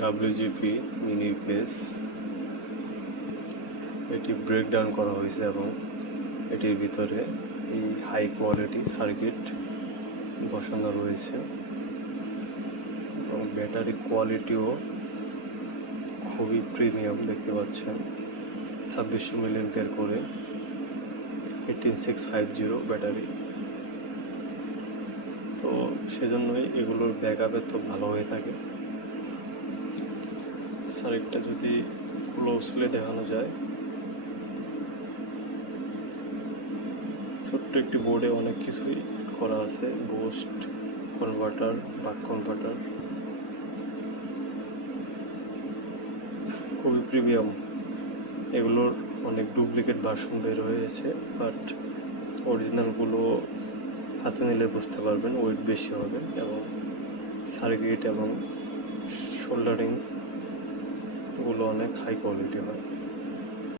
WGP mini case, এটি breakdown করা হয়েছে এবং এটির ভিতরে এই হাই কোয়ালিটি সার্কিট বসানো রয়েছে এবং ব্যাটারি কোয়ালিটিও খুবই প্রিমিয়াম। দেখতে পাচ্ছেন 2600 মিলিঅ্যাম্পিয়ার করে 18650 ব্যাটারি, তো সেজন্যই এগুলোর ব্যাকআপে তো ভালো হয়ে থাকে। সার্কিটটা যদি ক্লোজলি দেখানো যায়, ছোট্ট একটি বোর্ডে অনেক কিছুই করা আছে, বুস্ট কনভার্টার, বাক কনভার্টার, খুবই প্রিমিয়াম। এগুলোর অনেক ডুপ্লিকেট ভার্সন বের হয়েছে, বাট অরিজিনালগুলো হাতে নিলে বুঝতে পারবেন ওয়েট বেশি হবে এবং সার্কিট এবং শোল্ডারিংগুলো অনেক হাই কোয়ালিটি হয়।